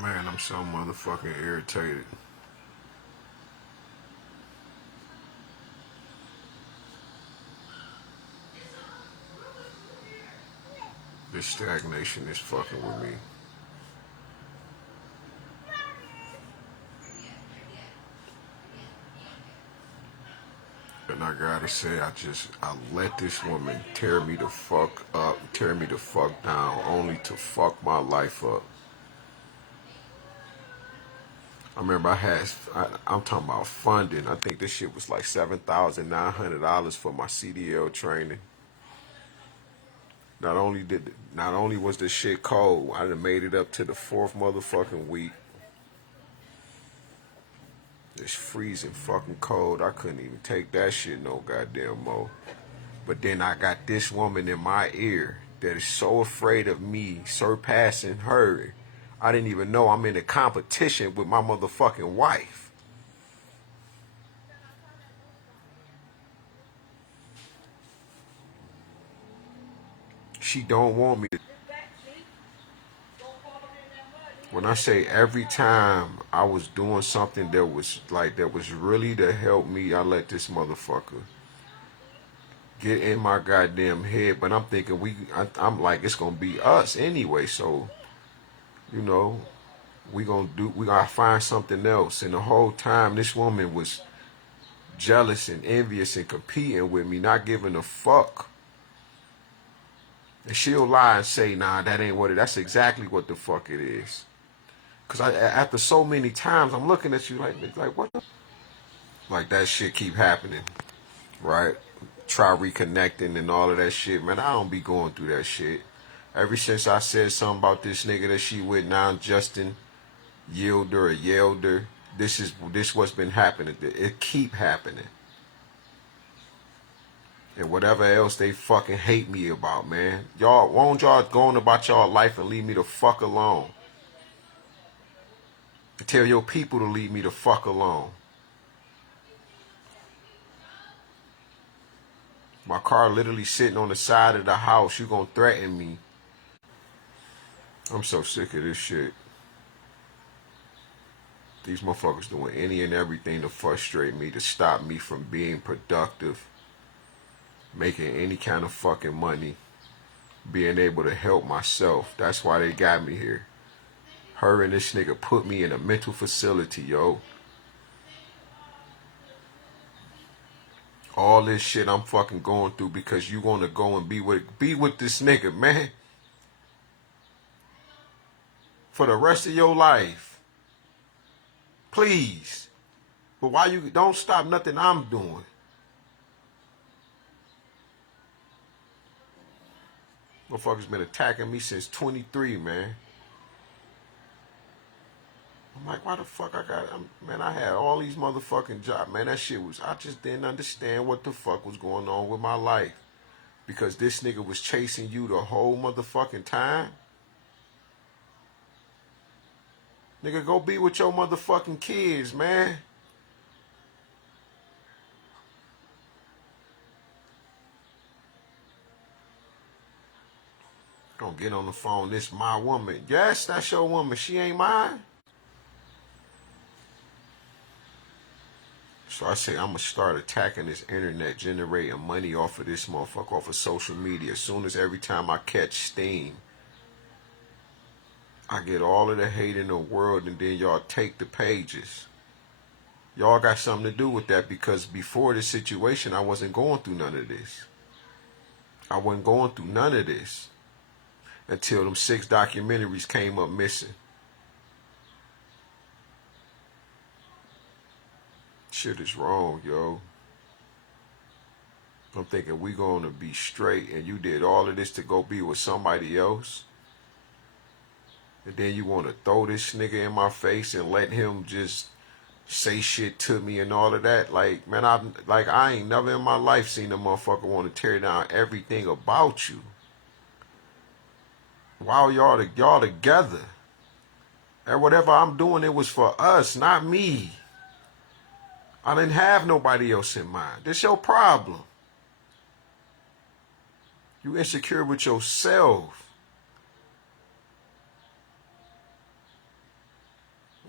Man, I'm so motherfucking irritated. This stagnation is fucking with me. And I gotta say, I let this woman tear me the fuck up, tear me the fuck down, only to fuck my life up. I remember I'm talking about funding. I think this shit was like $7,900 for my CDL training. Not only was the shit cold, I done made it up to the fourth motherfucking week. It's freezing fucking cold. I couldn't even take that shit no goddamn more. But then I got this woman in my ear that is so afraid of me surpassing her. I didn't even know I'm in a competition with my motherfucking wife. She don't want me to. When I say every time I was doing something that was really to help me, I let this motherfucker get in my goddamn head. But I'm thinking I'm like it's gonna be us anyway. So you know, we gotta find something else. And the whole time this woman was jealous and envious and competing with me, not giving a fuck. And she'll lie and say, nah, that ain't what it, that's exactly what the fuck it is. Cause after so many times, I'm looking at you like what the, like that shit keep happening, right? Try reconnecting and all of that shit, man. I don't be going through that shit. Ever since I said something about this nigga that she with now, Justin Yielder or Yelder, this what's been happening. It keep happening. And whatever else they fucking hate me about, man. Y'all, won't y'all go on about y'all life and leave me the fuck alone? And tell your people to leave me the fuck alone. My car literally sitting on the side of the house. You gonna threaten me? I'm so sick of this shit. These motherfuckers doing any and everything to frustrate me, to stop me from being productive, making any kind of fucking money, being able to help myself. That's why they got me here. Her and this nigga put me in a mental facility, yo. All this shit I'm fucking going through because you gonna go and be with this nigga, man. For the rest of your life. Please. But why you don't stop nothing I'm doing? Motherfuckers been attacking me since 23, man. I'm like, why the fuck man, I had all these motherfucking jobs. Man, that shit was, I just didn't understand what the fuck was going on with my life. Because this nigga was chasing you the whole motherfucking time. Nigga, go be with your motherfucking kids, man. Don't get on the phone. This my woman. Yes, that's your woman. She ain't mine. So I say I'm gonna start attacking this internet, generating money off of this motherfucker, off of social media. As soon as every time I catch steam, I get all of the hate in the world, and then y'all take the pages. Y'all got something to do with that because before this situation, I wasn't going through none of this. I wasn't going through none of this until them 6 documentaries came up missing. Shit is wrong, yo. I'm thinking we gonna be straight, and you did all of this to go be with somebody else, and then you want to throw this nigga in my face and let him just say shit to me and all of that. Like, man, I ain't never in my life seen a motherfucker want to tear down everything about you while y'all together. And whatever I'm doing, it was for us, not me. I didn't have nobody else in mind. This your problem. You insecure with yourself.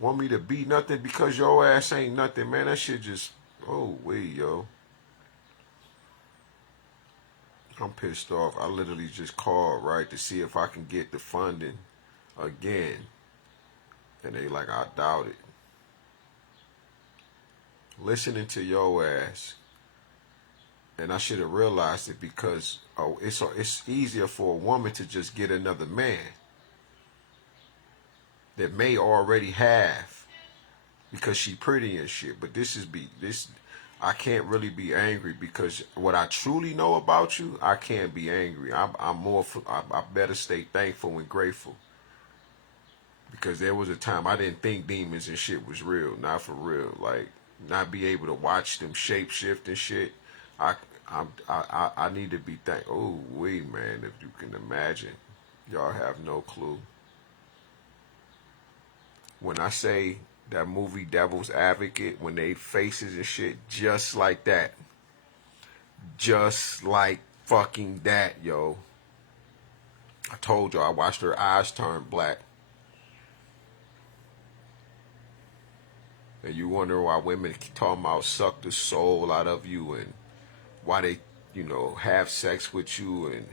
Want me to be nothing because your ass ain't nothing, man. That shit just, oh, wait, yo. I'm pissed off. I literally just called, right, to see if I can get the funding again. And they like, I doubt it. Listening to your ass. And I should have realized it because it's easier for a woman to just get another man that may already have because she pretty and shit. But this I can't really be angry because what I truly know about you, I can't be angry. I'm more for, I better stay thankful and grateful because there was a time I didn't think demons and shit was real, not for real. Like not be able to watch them shape shift and shit. I I need to be oh wait man, if you can imagine, y'all have no clue. When I say that movie Devil's Advocate, when they faces and shit just like that, just like fucking that, yo. I told you I watched her eyes turn black. And you wonder why women keep talking about suck the soul out of you and why they, have sex with you and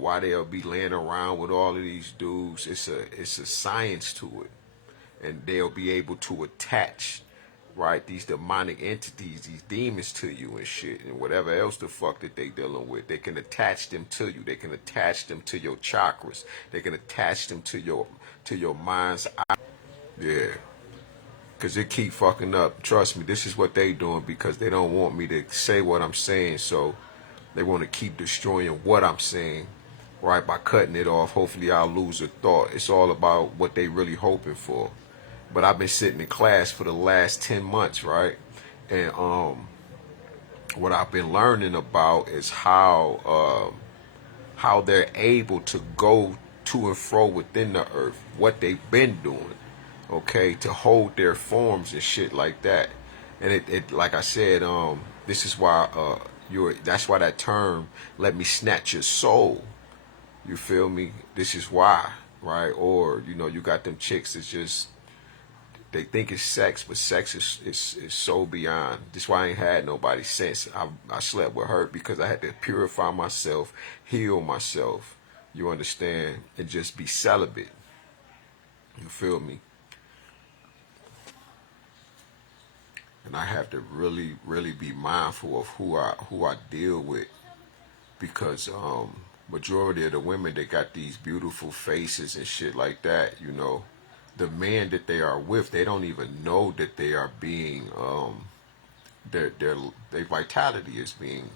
why they'll be laying around with all of these dudes. It's a science to it. And they'll be able to attach, right, these demonic entities, these demons to you and shit, and whatever else the fuck that they dealing with. They can attach them to you. They can attach them to your chakras. They can attach them to your mind's eye. Yeah. Cause it keep fucking up. Trust me, this is what they doing because they don't want me to say what I'm saying, so they want to keep destroying what I'm saying, right, by cutting it off. Hopefully I'll lose a thought. It's all about what they really hoping for. But I've been sitting in class for the last 10 months, right? And what I've been learning about is how they're able to go to and fro within the earth, what they've been doing, okay, to hold their forms and shit like that. And it like I said, this is why that's why that term, let me snatch your soul. You feel me? This is why, right? Or, you got them chicks that's just, they think it's sex, but sex is so beyond. That's why I ain't had nobody since. I slept with her because I had to purify myself, heal myself, you understand, and just be celibate. You feel me? And I have to really, really be mindful of who I deal with because majority of the women, they got these beautiful faces and shit like that, the man that they are with, they don't even know that they are being their vitality is being,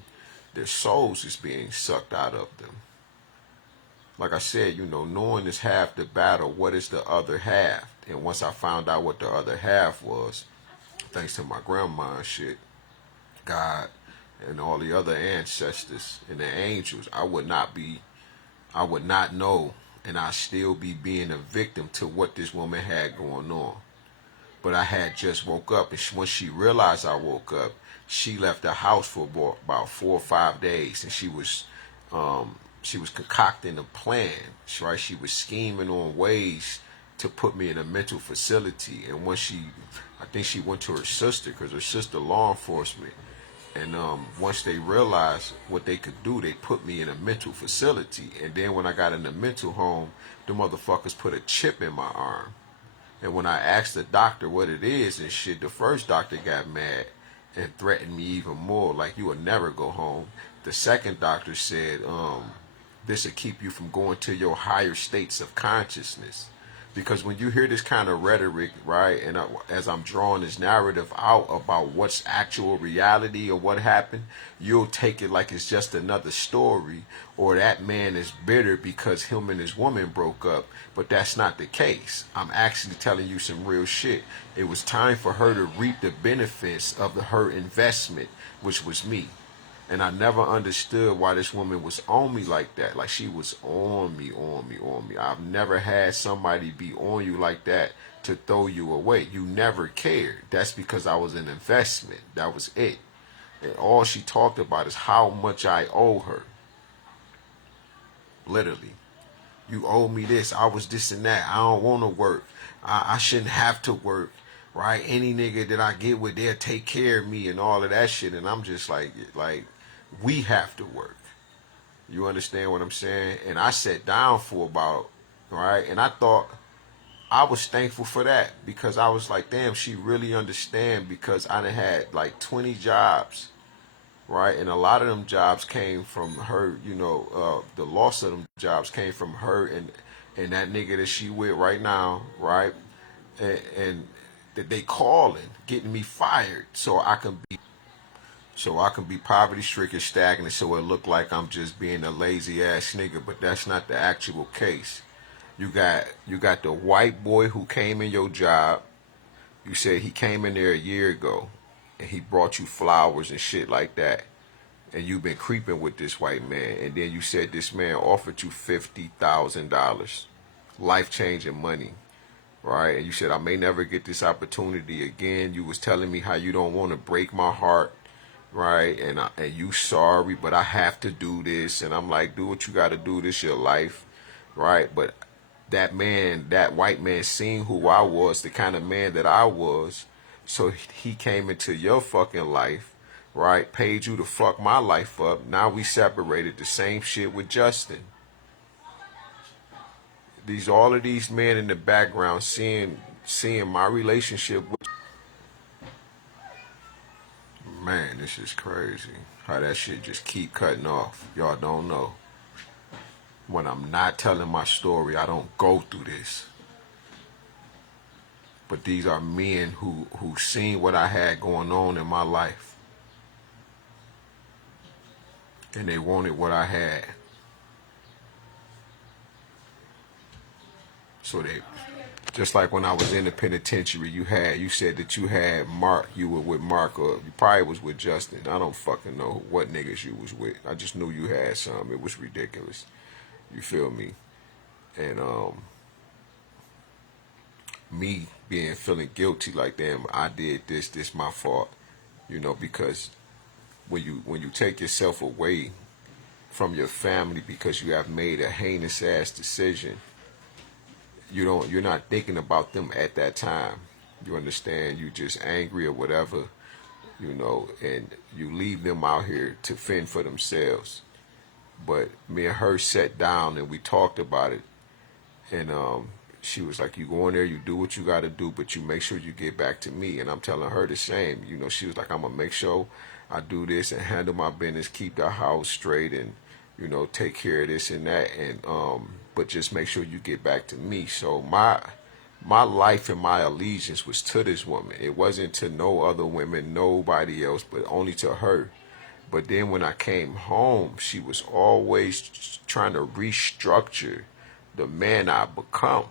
their souls is being sucked out of them. Like I said, knowing is half the battle. What is the other half? And once I found out what the other half was, thanks to my grandma and shit, God, and all the other ancestors and the angels, I would not know, and I still be being a victim to what this woman had going on. But I had just woke up, and when she realized I woke up, she left the house for about 4 or 5 days, and she was concocting a plan. Right, she was scheming on ways to put me in a mental facility. And I think she went to her sister because her sister law enforcement. And once they realized what they could do, they put me in a mental facility. And then when I got in the mental home, the motherfuckers put a chip in my arm. And when I asked the doctor what it is and shit, the first doctor got mad and threatened me even more, like you will never go home. The second doctor said, this will keep you from going to your higher states of consciousness. Because when you hear this kind of rhetoric, right, and as I'm drawing this narrative out about what's actual reality or what happened, you'll take it like it's just another story, or that man is bitter because him and his woman broke up. But that's not the case. I'm actually telling you some real shit. It was time for her to reap the benefits of her investment, which was me. And I never understood why this woman was on me like that. Like she was on me. I've never had somebody be on you like that to throw you away. You never cared. That's because I was an investment. That was it. And all she talked about is how much I owe her. Literally. You owe me this. I was this and that. I don't want to work. I shouldn't have to work, right? Any nigga that I get with, they'll take care of me and all of that shit. And I'm just like, we have to work. You understand what I'm saying? And I sat down for about, right? And I thought, I was thankful for that because I was like, damn, she really understand because I done had like 20 jobs, right? And a lot of them jobs came from her, the loss of them jobs came from her and that nigga that she with right now, right? And that they calling, getting me fired so I can be poverty stricken, stagnant, so it look like I'm just being a lazy ass nigga, but that's not the actual case. You got the white boy who came in your job. You said he came in there a year ago and he brought you flowers and shit like that. And you've been creeping with this white man. And then you said this man offered you $50,000. Life changing money. Right? And you said I may never get this opportunity again. You was telling me how you don't want to break my heart. Right? And you sorry, but I have to do this. And I'm like, do what you gotta do, this your life. Right? But that man, that white man seen who I was, the kind of man that I was. So he came into your fucking life, right? Paid you to fuck my life up. Now we separated. The same shit with Justin. All of these men in the background seeing my relationship with, man, this is crazy. How that shit just keep cutting off. Y'all don't know. When I'm not telling my story, I don't go through this. But these are men who seen what I had going on in my life. And they wanted what I had. So they, just like when I was in the penitentiary, you said that you had Mark, you were with Mark, or you probably was with Justin. I don't fucking know what niggas you was with. I just knew you had some. It was ridiculous. You feel me? And me feeling guilty, like, damn, I did this my fault. Because when you take yourself away from your family because you have made a heinous ass decision, you're not thinking about them at that time. You understand? You just angry or whatever, and you leave them out here to fend for themselves. But me and her sat down and we talked about it, and she was like, you go in there, you do what you got to do, but you make sure you get back to me. And I'm telling her the same. She was like, I'm going to make sure I do this and handle my business, keep the house straight, and, take care of this and that. And but just make sure you get back to me. So my life and my allegiance was to this woman. It wasn't to no other women, nobody else, but only to her. But then when I came home, she was always trying to restructure the man I become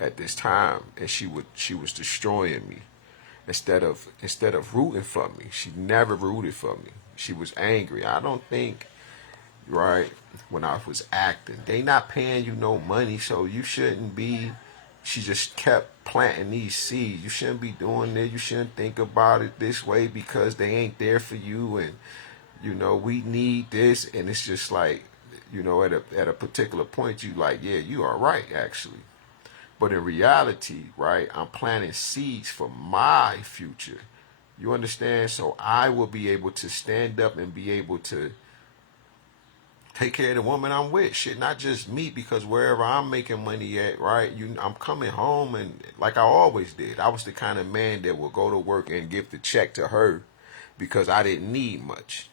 at this time, and she was destroying me instead of rooting for me. She never rooted for me. She was angry. I don't think, right, when I was acting, they not paying you no money, so you shouldn't be. She just kept planting these seeds. You shouldn't be doing this. You shouldn't think about it this way because they ain't there for you, and we need this. And it's just like, at a particular point, you like, yeah, you are right, actually. But in reality, right, I'm planting seeds for my future. You understand? So I will be able to stand up and be able to take care of the woman I'm with. Shit, not just me, because wherever I'm making money at, right, I'm coming home, and like I always did. I was the kind of man that would go to work and give the check to her because I didn't need much.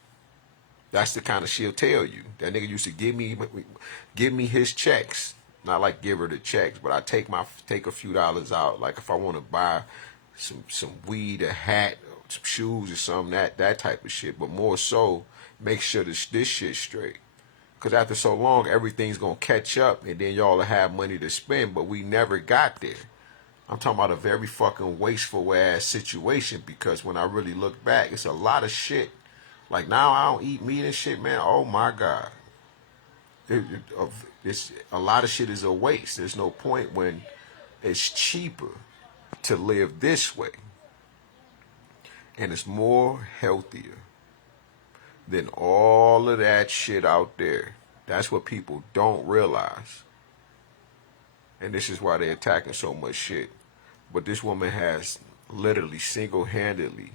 That's the kind of she'll tell you. That nigga used to give me his checks. Not like give her the checks, but I take a few dollars out. Like if I want to buy some weed, a hat, some shoes or something, that type of shit. But more so, make sure this shit straight. Because after so long, everything's going to catch up, and then y'all will have money to spend, but we never got there. I'm talking about a very fucking wasteful ass situation, because when I really look back, it's a lot of shit. Like now I don't eat meat and shit, man. Oh my God. It's a lot of shit is a waste. There's no point when it's cheaper to live this way. And it's more healthier than all of that shit out there That's what people don't realize. And this is why they're attacking so much shit. But this woman has literally single-handedly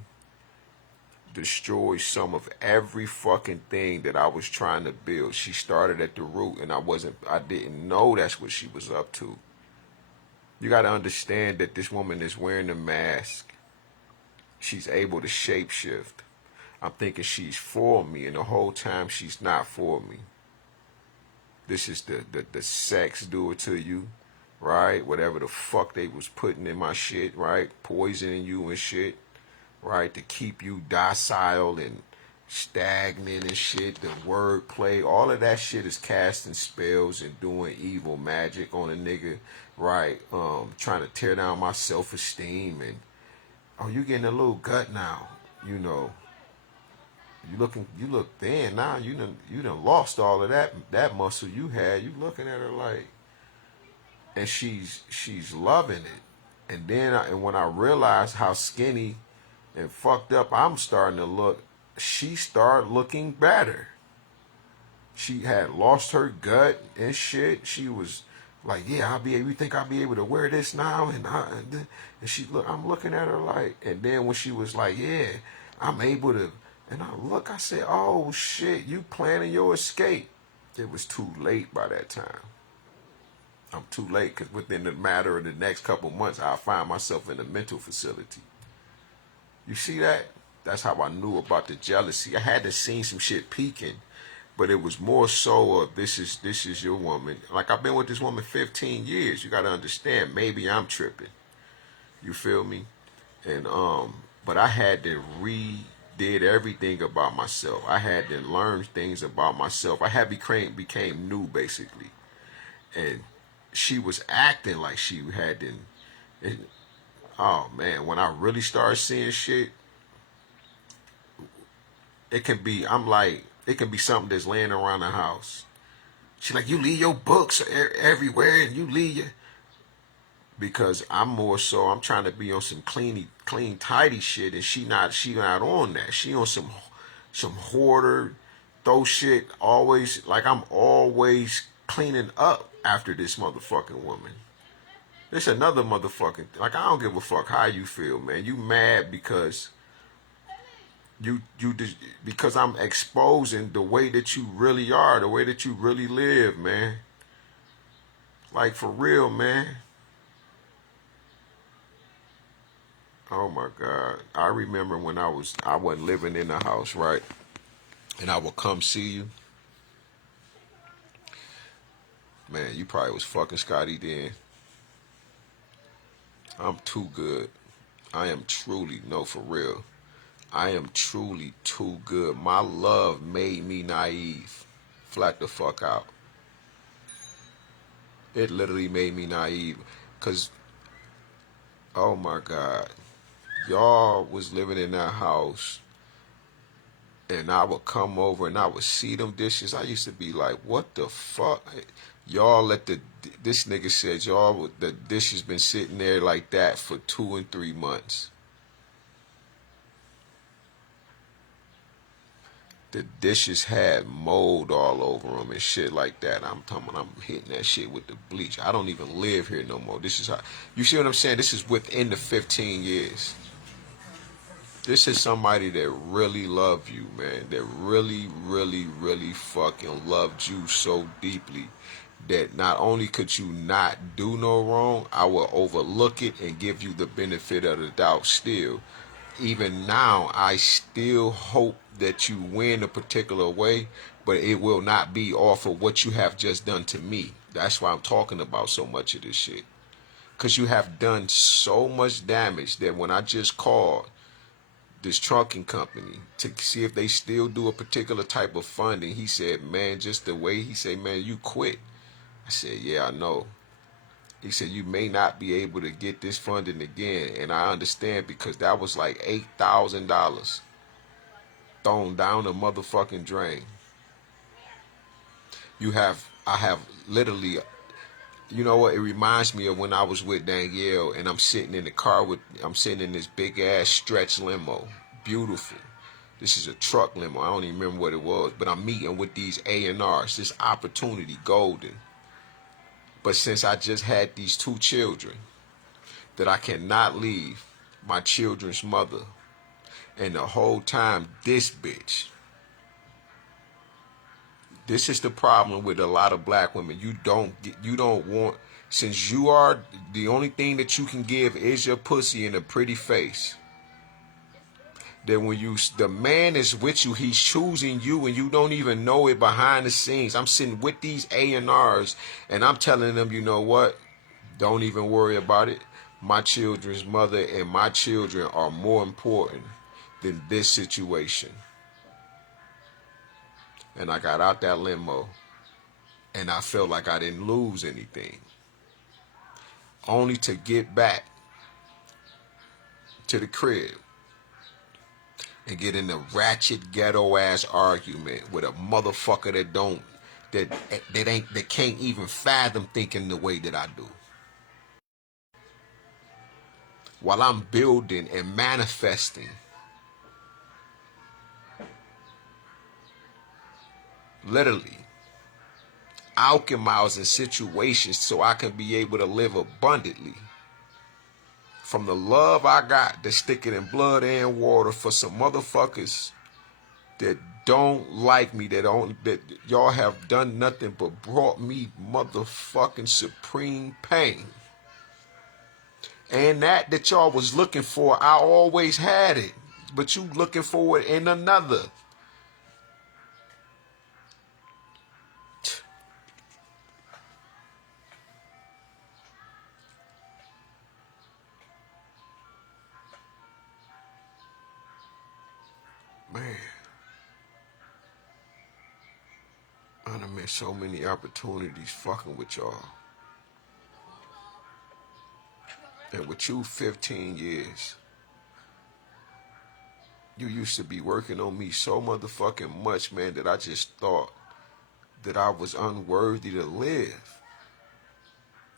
destroyed some of every fucking thing that I was trying to build. She started at the root, and I didn't know that's what she was up to. You got to understand that this woman is wearing a mask. She's able to shapeshift. I'm thinking she's for me, and the whole time she's not for me. This is the sex do it to you, right? Whatever the fuck they was putting in my shit, right? Poisoning you and shit, right? To keep you docile and stagnant and shit. The wordplay, all of that shit is casting spells and doing evil magic on a nigga, right? Trying to tear down my self-esteem and, oh, you getting a little gut now, you know. You look thin now. You done lost all of that muscle you had. You looking at her like, and she's loving it. And then and when I realized how skinny and fucked up I'm starting to look, she started looking better. She had lost her gut and shit. She was like, yeah, you think I'll be able to wear this now? And I'm looking at her like, and then when she was like, yeah, I'm able to. And I said, oh shit, you planning your escape. It was too late by that time. I'm too late because within the matter of the next couple months, I'll find myself in a mental facility. You see that? That's how I knew about the jealousy. I had to seen some shit peaking, but it was more so of this is your woman. Like I've been with this woman 15 years. You got to understand, maybe I'm tripping. You feel me? And but I had to did everything about myself. I had to learn things about myself. I had became new basically, and she was acting like she hadn't. And oh man, when I really started seeing shit, it can be. I'm like, it can be something that's laying around the house. She like, you leave your books everywhere, and you leave your. Because I'm trying to be on some clean, tidy shit, and she not on that. She on some hoarder, throw shit always, like I'm always cleaning up after this motherfucking woman. This another motherfucking, like I don't give a fuck how you feel, man. You mad because because I'm exposing the way that you really are, the way that you really live, man. Like for real, man. Oh my God. I remember when I wasn't living in the house, right? And I would come see you. Man, you probably was fucking Scotty then. I'm too good. I am truly, no, for real. I am truly too good. My love made me naive. Flat the fuck out. It literally made me naive. Cause, oh my God. Y'all was living in that house, and I would come over and I would see them dishes. I used to be like, what the fuck? Y'all this nigga said the dishes been sitting there like that for 2 and 3 months. The dishes had mold all over them and shit like that. I'm hitting that shit with the bleach. I don't even live here no more. This is how, you see what I'm saying? This is within the 15 years. This is somebody that really loved you, man. That really, really, really fucking loved you so deeply that not only could you not do no wrong, I will overlook it and give you the benefit of the doubt still. Even now, I still hope that you win a particular way, but it will not be off of what you have just done to me. That's why I'm talking about so much of this shit. Because you have done so much damage that when I just called this trucking company to see if they still do a particular type of funding, he said, man, just the way he said, man, you quit. I said, yeah, I know. He said, you may not be able to get this funding again. And I understand because that was like $8,000 thrown down the motherfucking drain. I have literally, you know what? It reminds me of when I was with Danielle and I'm sitting in the car I'm sitting in this big ass stretch limo. Beautiful. This is a truck limo. I don't even remember what it was, but I'm meeting with these A&Rs. This opportunity golden. But since I just had these two children, that I cannot leave my children's mother, and the whole time this bitch. This is the problem with a lot of black women. You don't want, since you are the only thing that you can give is your pussy and a pretty face. That when the man is with you, he's choosing you and you don't even know it behind the scenes. I'm sitting with these A&Rs and I'm telling them, you know what? Don't even worry about it. My children's mother and my children are more important than this situation. And I got out that limo and I felt like I didn't lose anything. Only to get back to the crib and get in a ratchet ghetto ass argument with a motherfucker that can't even fathom thinking the way that I do. While I'm building and manifesting, literally alchemizing situations so I can be able to live abundantly. From the love I got to stick it in blood and water for some motherfuckers that don't like me, that y'all have done nothing but brought me motherfucking supreme pain. And that y'all was looking for, I always had it. But you looking for it in another. Man, I done missed so many opportunities fucking with y'all. And with you 15 years, you used to be working on me so motherfucking much, man, that I just thought that I was unworthy to live.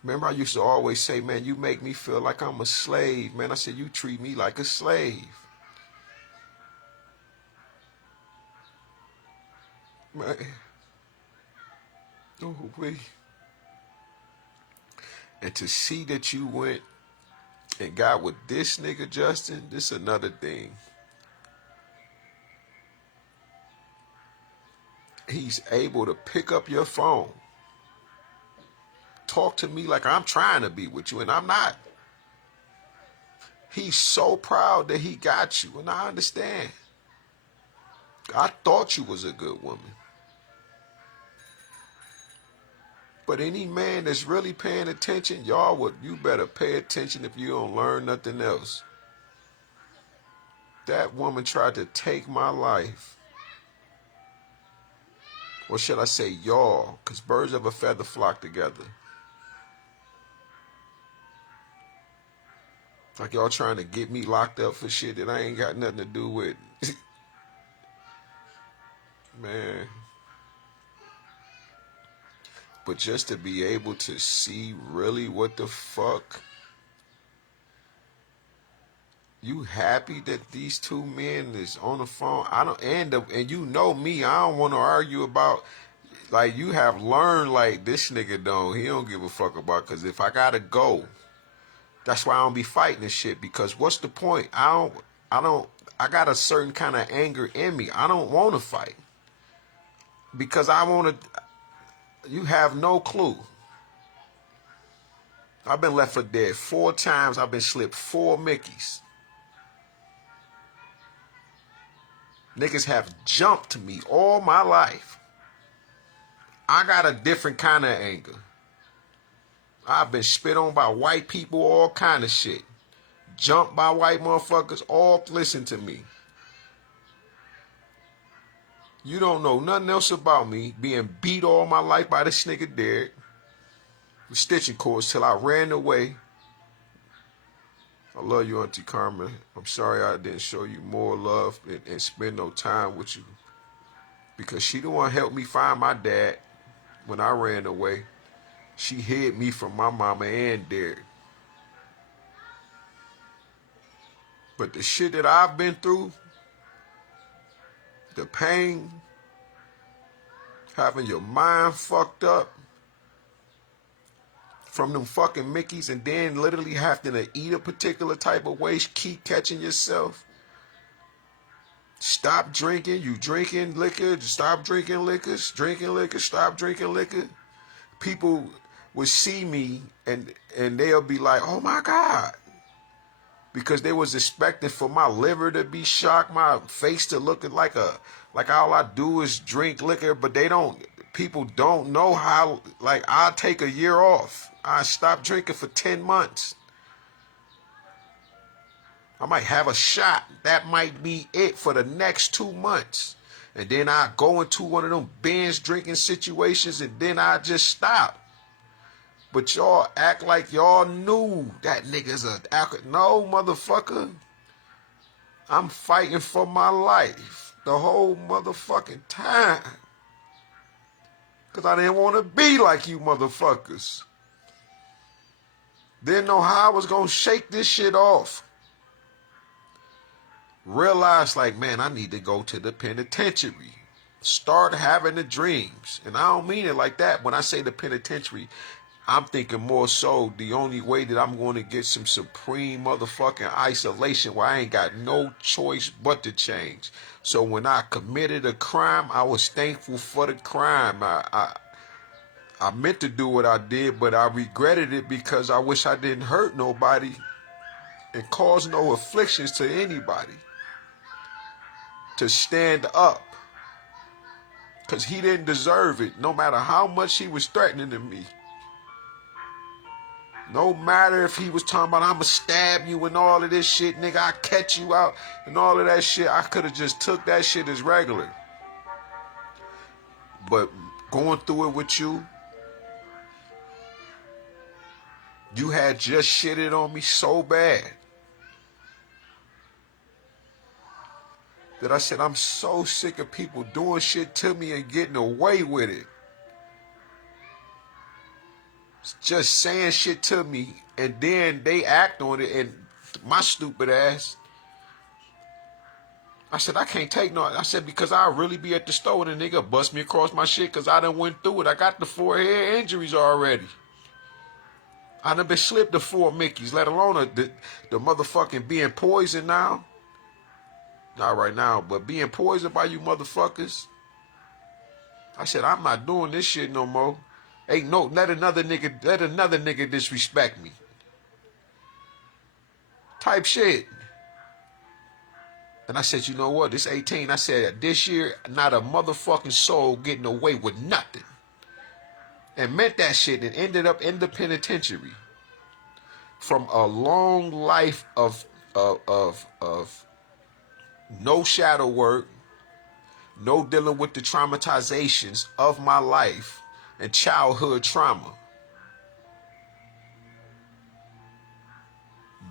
Remember, I used to always say, man, you make me feel like I'm a slave. Man, I said, you treat me like a slave. Man. Oh, wait. And to see that you went and got with this nigga, Justin, this is another thing. He's able to pick up your phone, talk to me like I'm trying to be with you, and I'm not. He's so proud that he got you, and I understand. I thought you was a good woman. But any man that's really paying attention, you better pay attention if you don't learn nothing else. That woman tried to take my life. Or should I say y'all, because birds of a feather flock together. Like y'all trying to get me locked up for shit that I ain't got nothing to do with. Man. But just to be able to see really what the fuck. You happy that these two men is on the phone? I don't, and you know me, I don't want to argue about, like, you have learned, like, this nigga he don't give a fuck about, because if I gotta go, that's why I don't be fighting this shit, because what's the point? I got a certain kind of anger in me. I don't want to fight. Because you have no clue. I've been left for dead 4 times. I've been slipped 4 Mickeys. Niggas have jumped me all my life. I got a different kind of anger. I've been spit on by white people, all kind of shit. Jumped by white motherfuckers, all listen to me. You don't know nothing else about me. Being beat all my life by this nigga Derek. With stitching cords till I ran away. I love you, Auntie Carmen. I'm sorry I didn't show you more love and spend no time with you. Because she the one helped me find my dad when I ran away. She hid me from my mama and Derek. But the shit that I've been through, the pain, having your mind fucked up from them fucking Mickeys, and then literally having to eat a particular type of way, keep catching yourself. Stop drinking. You drinking liquor. Stop drinking liquor. Drinking liquor. Stop drinking liquor. People would see me and they'll be like, "Oh my God," because they was expecting for my liver to be shocked, my face to looking like all I do is drink liquor, but people don't know how, like, I take a year off. I stop drinking for 10 months. I might have a shot. That might be it for the next 2 months. And then I go into one of them binge drinking situations and then I just stop. But y'all act like y'all knew that nigga's a alcoholic. No, motherfucker. I'm fighting for my life the whole motherfucking time. Because I didn't want to be like you motherfuckers. Didn't know how I was going to shake this shit off. Realized, like, man, I need to go to the penitentiary. Start having the dreams. And I don't mean it like that. When I say the penitentiary, I'm thinking more so the only way that I'm going to get some supreme motherfucking isolation where I ain't got no choice but to change. So when I committed a crime, I was thankful for the crime. I meant to do what I did, but I regretted it because I wish I didn't hurt nobody and cause no afflictions to anybody. To stand up. Because he didn't deserve it, no matter how much he was threatening to me. No matter if he was talking about, I'ma stab you and all of this shit, nigga, I catch you out and all of that shit. I could have just took that shit as regular. But going through it with you, you had just shitted on me so bad that I said, I'm so sick of people doing shit to me and getting away with it. Just saying shit to me and then they act on it, and my stupid ass, I said, I can't take no. I said, because I'll really be at the store and the nigga bust me across my shit because I done went through it. I got the 4 head injuries already. I done been slipped the 4 Mickeys, let alone the motherfucking being poisoned now. Not right now, but being poisoned by you motherfuckers. I said, I'm not doing this shit no more. Ain't no, let another nigga disrespect me. Type shit. And I said, you know what? This 18, I said, this year, not a motherfucking soul getting away with nothing. And meant that shit and ended up in the penitentiary. From a long life of no shadow work, no dealing with the traumatizations of my life and childhood trauma.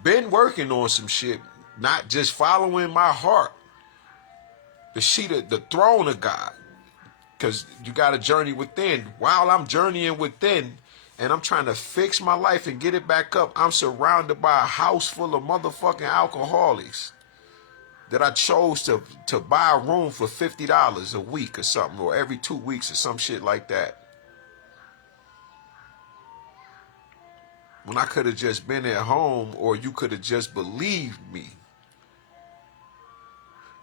Been working on some shit, not just following my heart. The throne of God. Because you got to journey within. While I'm journeying within and I'm trying to fix my life and get it back up, I'm surrounded by a house full of motherfucking alcoholics that I chose to buy a room for $50 a week or something, or every 2 weeks or some shit like that. When I could have just been at home, or you could have just believed me.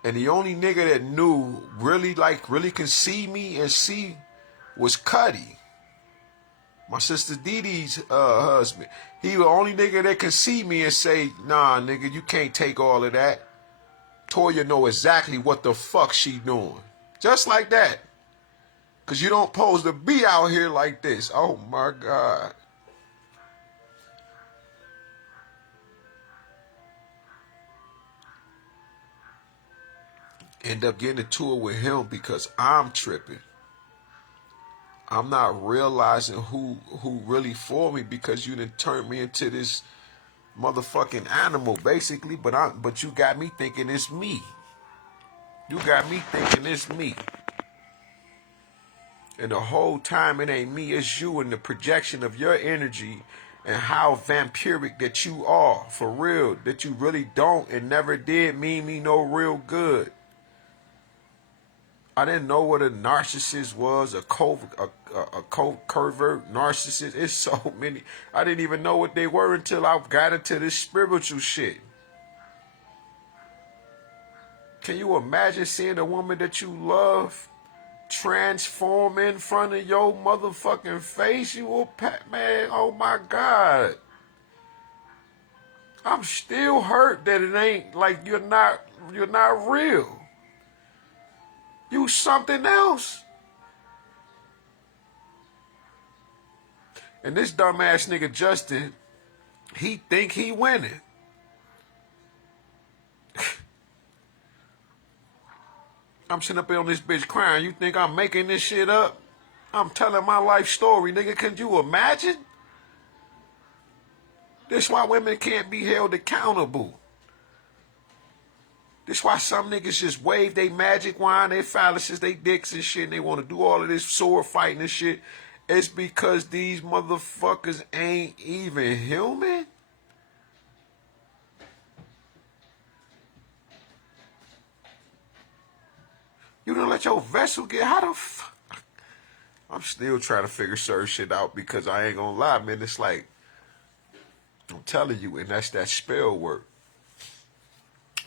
And the only nigga that knew, really can see me and see, was Cuddy. My sister Dee Dee's husband. He the only nigga that can see me and say, nah, nigga, you can't take all of that. Toya know exactly what the fuck she doing. Just like that. Because you don't pose to be out here like this. Oh, my God. End up getting into it with him because I'm tripping. I'm not realizing who really for me, because you done turned me into this motherfucking animal, basically. But you got me thinking it's me. You got me thinking it's me. And the whole time it ain't me, it's you, and the projection of your energy and how vampiric that you are, for real, that you really don't and never did mean me no real good. I didn't know what a narcissist was, a covert narcissist. It's so many. I didn't even know what they were until I got into this spiritual shit. Can you imagine seeing a woman that you love transform in front of your motherfucking face? You will, man, oh my God. I'm still hurt that it ain't like you're not real. You something else. And this dumbass nigga Justin, he think he winning. I'm sitting up here on this bitch crying. You think I'm making this shit up? I'm telling my life story, nigga. Can you imagine? This why women can't be held accountable. This why some niggas just wave they magic wand, they phalluses, they dicks and shit, and they want to do all of this sword fighting and shit. It's because these motherfuckers ain't even human. You don't let your vessel get how the fuck? I'm still trying to figure certain shit out because I ain't gonna lie, man. It's like, I'm telling you, and that's that spell work.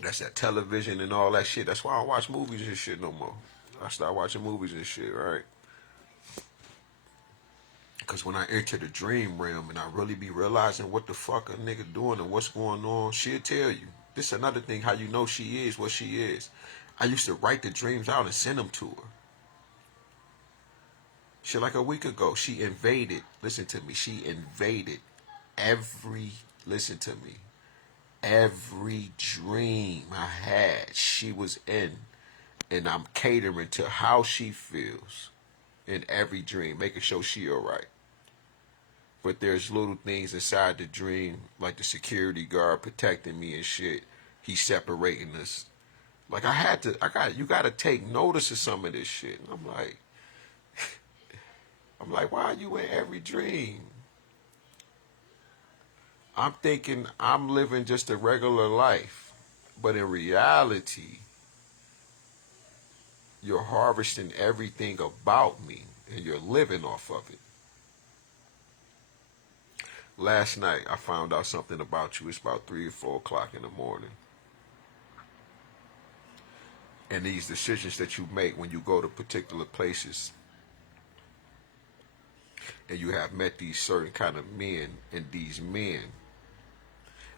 That's that television and all that shit. That's why I don't watch movies and shit no more. I start watching movies and shit, right? Because when I enter the dream realm and I really be realizing what the fuck a nigga doing and what's going on, she'll tell you. This is another thing, how you know she is what she is. I used to write the dreams out and send them to her. Shit, like a week ago, she invaded, listen to me, she invaded listen to me, every dream I had, she was in. And I'm catering to how she feels in every dream, making sure she alright. But there's little things inside the dream, like the security guard protecting me and shit. He's separating us. Like you gotta take notice of some of this shit. And I'm like, why are you in every dream? I'm thinking I'm living just a regular life. But in reality, you're harvesting everything about me and you're living off of it. Last night, I found out something about you. It's about 3 or 4 o'clock in the morning. And these decisions that you make when you go to particular places and you have met these certain kind of men, and these men,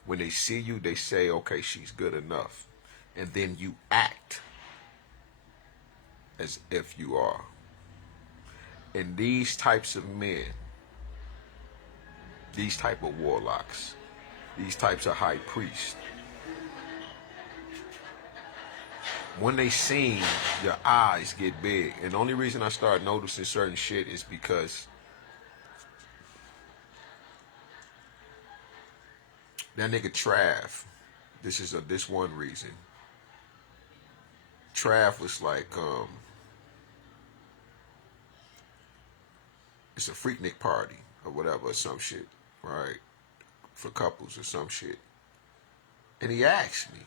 when they see you, they say, okay, she's good enough. And then you act as if you are. And these types of men, these type of warlocks, these types of high priests, when they sing, your eyes get big. And the only reason I start noticing certain shit is because that nigga Trav, this one reason. Trav was like, it's a Freaknik party or whatever, or some shit, right? For couples or some shit. And he asked me.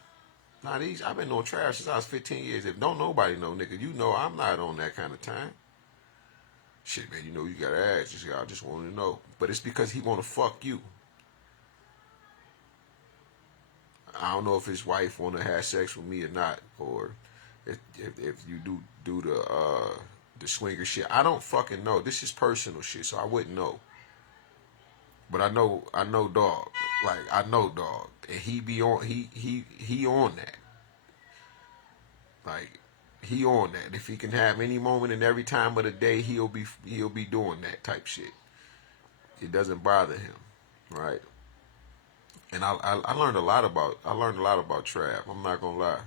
Now I've been on Trav since I was 15 years. If don't nobody know, nigga, you know I'm not on that kind of time. Shit, man, you know you gotta ask. I just want to know. But it's because he want to fuck you. I don't know if his wife want to have sex with me or not, or if you do the swinger shit. I don't fucking know. This is personal shit, so I wouldn't know. But I know dog. Like I know dog, and he be on he on that. Like he on that. If he can have any moment and every time of the day, he'll be doing that type shit. It doesn't bother him, right? And I learned a lot about Trav. I'm not gonna lie.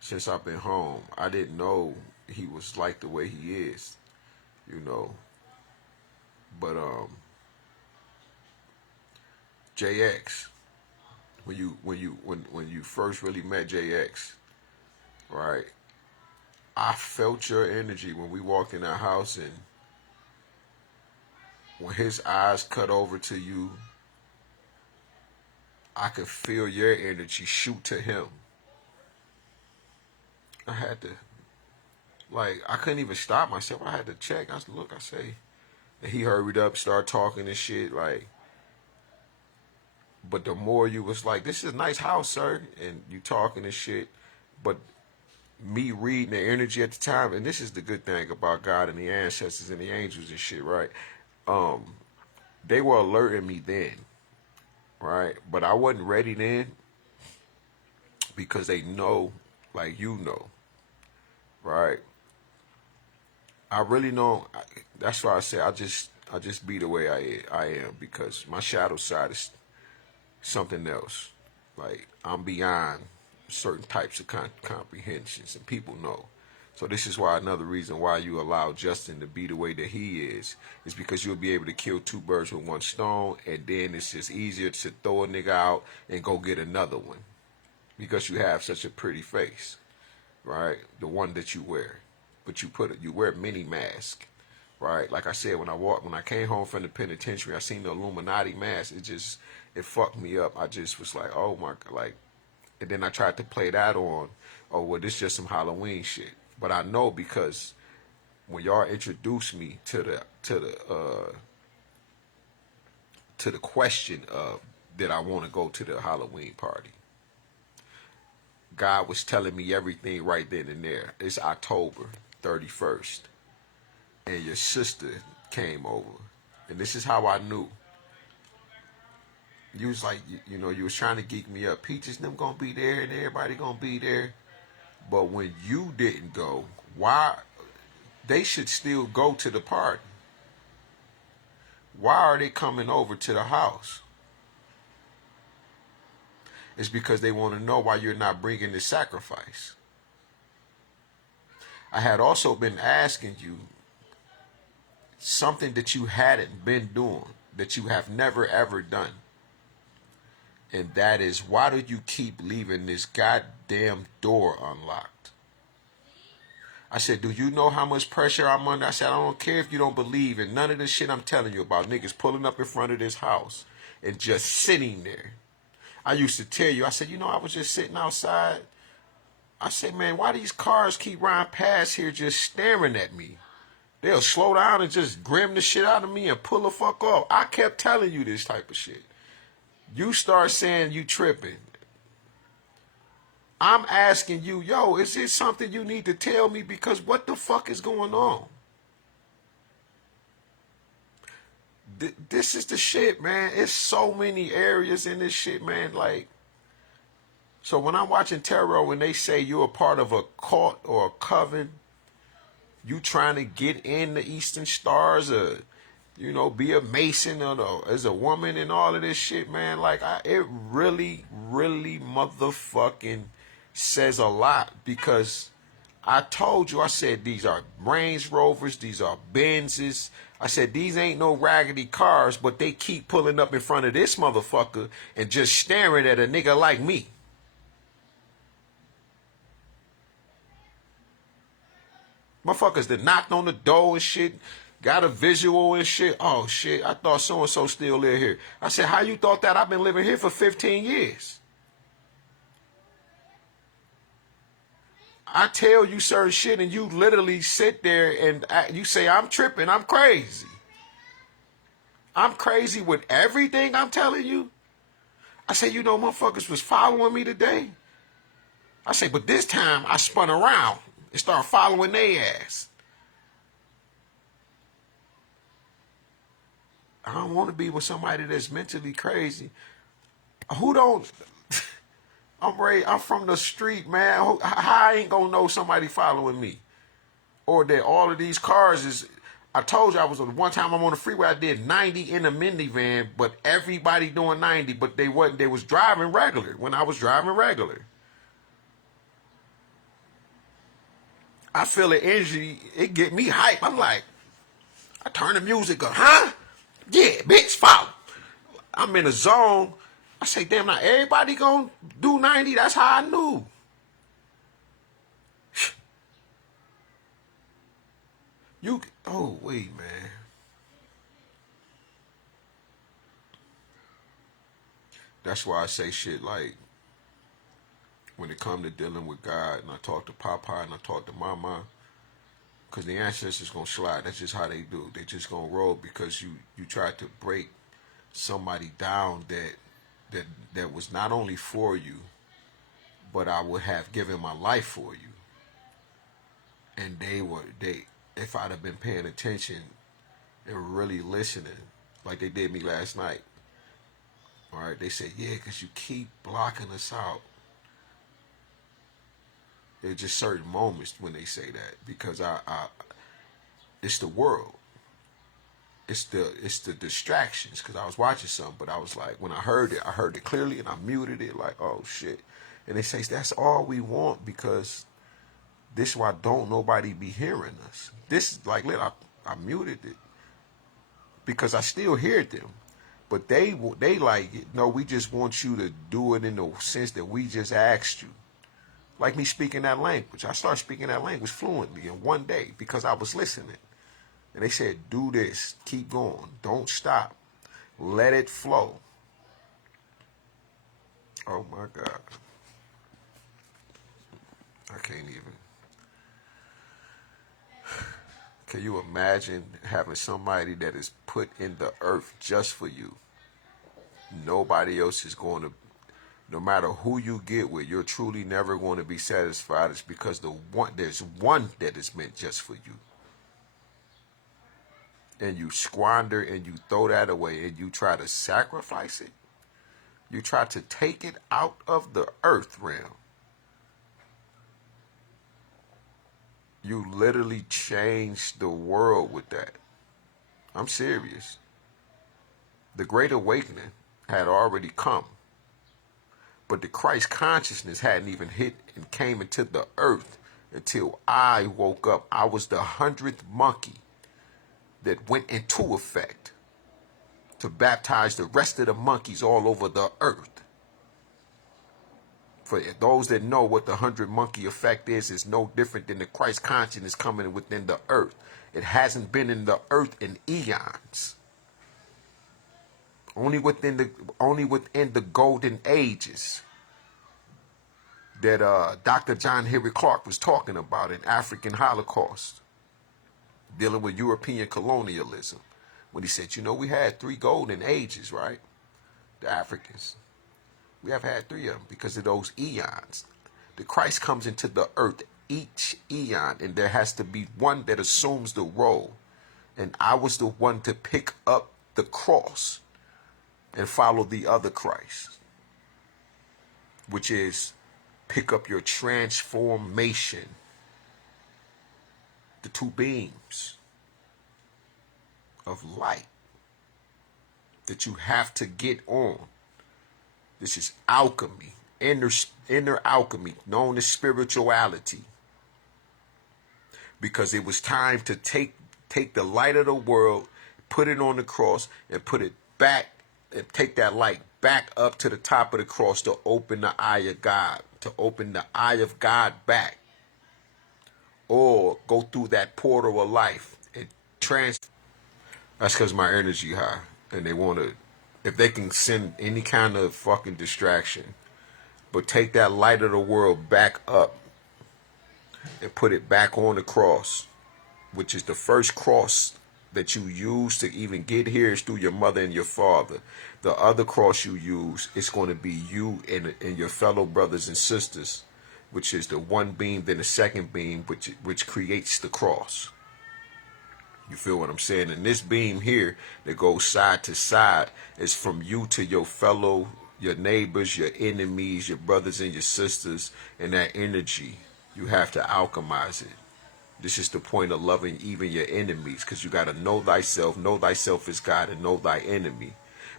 Since I've been home, I didn't know he was like the way he is, you know. But JX, when you first really met JX, right? I felt your energy when we walked in our house, and when his eyes cut over to you, I could feel your energy shoot to him. I had to Like, I couldn't even stop myself. I had to check. I said, look, I say, and he hurried up, started talking and shit. Like, but the more you was like, this is a nice house, sir, and you talking and shit. But me reading the energy at the time, and this is the good thing about God and the ancestors and the angels and shit, right? Um, they were alerting me then, right? But I wasn't ready then because they know, like you know, right? I really know. That's why I say I just be the way I am because my shadow side is something else. Like I'm beyond certain types of comprehensions, and people know. So this is why another reason why you allow Justin to be the way that he is because you'll be able to kill two birds with one stone, and then it's just easier to throw a nigga out and go get another one because you have such a pretty face, right? The one that you wear, but you wear mini mask, right? Like I said, when I came home from the penitentiary, I seen the Illuminati mask. It fucked me up. I just was like, oh my god, like, and then I tried to play that on. Oh well, this just some Halloween shit. But I know because when y'all introduced me to the question of did I want to go to the Halloween party, God was telling me everything right then and there. It's October 31st, and your sister came over, and this is how I knew. You was like, you was trying to geek me up. Peaches and them gonna be there, and everybody gonna be there. But when you didn't go, why? They should still go to the party. Why are they coming over to the house? It's because they want to know why you're not bringing the sacrifice. I had also been asking you something that you hadn't been doing, that you have never ever done. And that is, why do you keep leaving this goddamn door unlocked? I said, do you know how much pressure I'm under? I said, I don't care if you don't believe in none of this shit I'm telling you about. Niggas pulling up in front of this house and just sitting there. I used to tell you, I said, I was just sitting outside. I said, man, why these cars keep riding past here just staring at me? They'll slow down and just grim the shit out of me and pull the fuck off. I kept telling you this type of shit. You start saying you tripping. I'm asking you, yo, is this something you need to tell me? Because what the fuck is going on? This is the shit, man. It's so many areas in this shit, man. Like, so when I'm watching tarot, when they say you're a part of a cult or a coven, you trying to get in the Eastern Stars, or be a Mason or as a woman and all of this shit, man. Like, it really, really motherfucking says a lot because I told you, I said these are Range Rovers, these are Benzes. I said these ain't no raggedy cars, but they keep pulling up in front of this motherfucker and just staring at a nigga like me. Motherfuckers that knocked on the door and shit, got a visual and shit. Oh shit, I thought so-and-so still live here. I said, how you thought that? I've been living here for 15 years. I tell you certain shit and you literally sit there and you say, I'm tripping, I'm crazy. I'm crazy with everything I'm telling you. I say, motherfuckers was following me today. I say, but this time I spun around and started following their ass. I don't want to be with somebody that's mentally crazy. Who don't? I'm from the street, man. How I ain't gonna know somebody following me? Or that all of these cars is... I told you I was one time I'm on the freeway, I did 90 in a minivan, but everybody doing 90, but they was driving regular when I was driving regular. I feel the energy, it get me hype. I'm like, I turn the music up, huh? Yeah, bitch, follow. I'm in a zone. I say, damn, now everybody gonna do 90. That's how I knew. Oh, wait, man. That's why I say shit like, when it come to dealing with God, and I talk to Papa and I talk to Mama, because the ancestors gonna slide. That's just how they do. They just gonna roll because you tried to break somebody down that that was not only for you, but I would have given my life for you. And they if I'd have been paying attention and really listening, like they did me last night. All right, they said, yeah, because you keep blocking us out. There's just certain moments when they say that because I it's the world. It's the distractions because I was watching something, but I was like, when I heard it clearly, and I muted it like, oh shit. And they say that's all we want because this is why don't nobody be hearing us. This is like, I muted it because I still hear them, but they like, no, we just want you to do it in the sense that we just asked you. Like me speaking that language, I started speaking that language fluently in one day because I was listening. And they said, do this, keep going, don't stop, let it flow. Oh my God. I can't even. Can you imagine having somebody that is put in the earth just for you? Nobody else is going to, no matter who you get with, you're truly never going to be satisfied. It's because there's one that is meant just for you. And you squander and you throw that away and you try to sacrifice it. You try to take it out of the earth realm. You literally changed the world with that. I'm serious. The Great Awakening had already come. But the Christ consciousness hadn't even hit and came into the earth until I woke up. I was the 100th monkey that went into effect to baptize the rest of the monkeys all over the earth. For those that know what the 100 monkey effect is no different than the Christ consciousness coming within the earth. It hasn't been in the earth in eons. Only within the golden ages that Dr. John Henry Clark was talking about in African Holocaust, dealing with European colonialism, when he said, we had 3 golden ages, right? The Africans. We have had 3 of them because of those eons. The Christ comes into the earth each eon, and there has to be one that assumes the role. And I was the one to pick up the cross and follow the other Christ, which is pick up your transformation. The 2 beams of light that you have to get on. This is alchemy, inner alchemy, known as spirituality. Because it was time to take the light of the world, put it on the cross, and put it back, and take that light back up to the top of the cross to open the eye of God, to open the eye of God back. Or go through that portal of life and That's because my energy high, and they want to, if they can send any kind of fucking distraction, but take that light of the world back up and put it back on the cross, which is the first cross that you use to even get here is through your mother and your father. The other cross you use is going to be you and your fellow brothers and sisters, which is the one beam, then the second beam, which creates the cross. You feel what I'm saying? And this beam here that goes side to side is from you to your fellow, your neighbors, your enemies, your brothers and your sisters, and that energy. You have to alchemize it. This is the point of loving even your enemies, because you got to know thyself is God, and know thy enemy.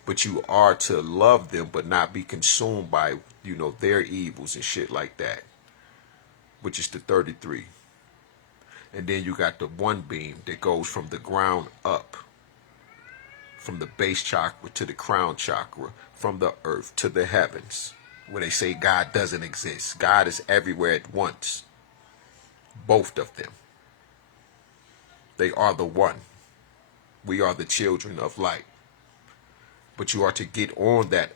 But you are to love them, but not be consumed by, their evils and shit like that, which is the 33. And then you got the one beam that goes from the ground up, from the base chakra to the crown chakra, from the earth to the heavens, where they say God doesn't exist. God is everywhere at once. Both of them. They are the one. We are the children of light. But you are to get on that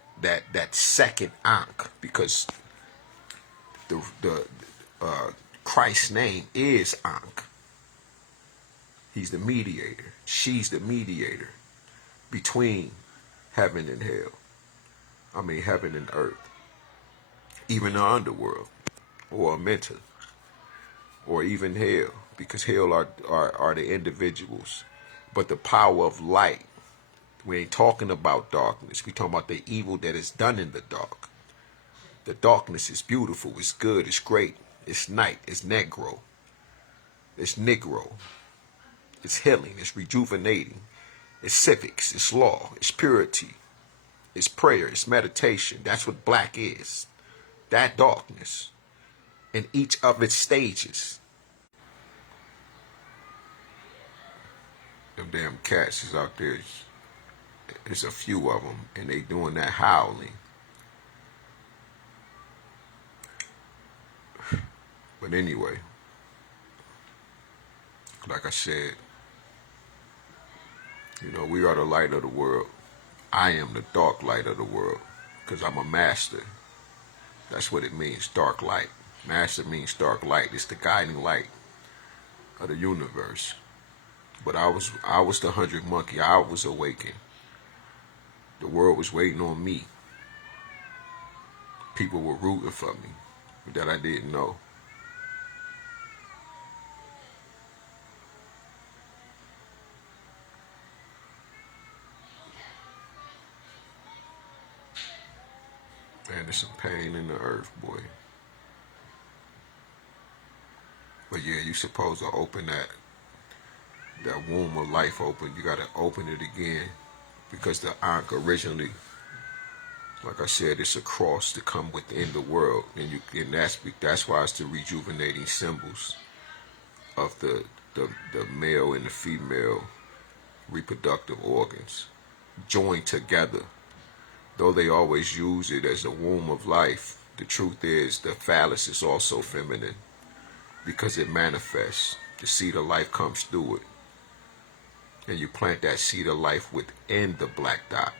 second ankh, because the Christ's name is Ankh. He's the mediator. She's the mediator between heaven and hell. I mean, heaven and earth. Even the underworld, or mental, or even hell, because hell are the individuals. But the power of light, we ain't talking about darkness. We talking about the evil that is done in the dark. The darkness is beautiful, it's good, it's great, it's night, it's negro, it's healing, it's rejuvenating, it's civics, it's law, it's purity, it's prayer, it's meditation. That's what black is. That darkness in each of its stages. Them damn cats is out there. There's a few of them, and they doing that howling. But anyway, like I said, we are the light of the world. I am the dark light of the world, because I'm a master. That's what it means, dark light. Master means dark light. It's the guiding light of the universe. But I was the 100 monkey. I was awakened. The world was waiting on me. People were rooting for me that I didn't know. Man, there's some pain in the earth, boy. But yeah, you supposed to open that womb of life open. You gotta open it again, because the Ankh originally, like I said, it's a cross to come within the world, and that's why it's the rejuvenating symbols of the male and the female reproductive organs joined together. Though they always use it as a womb of life, the truth is the phallus is also feminine, because it manifests. The seed of life comes through it, and you plant that seed of life within the black dot.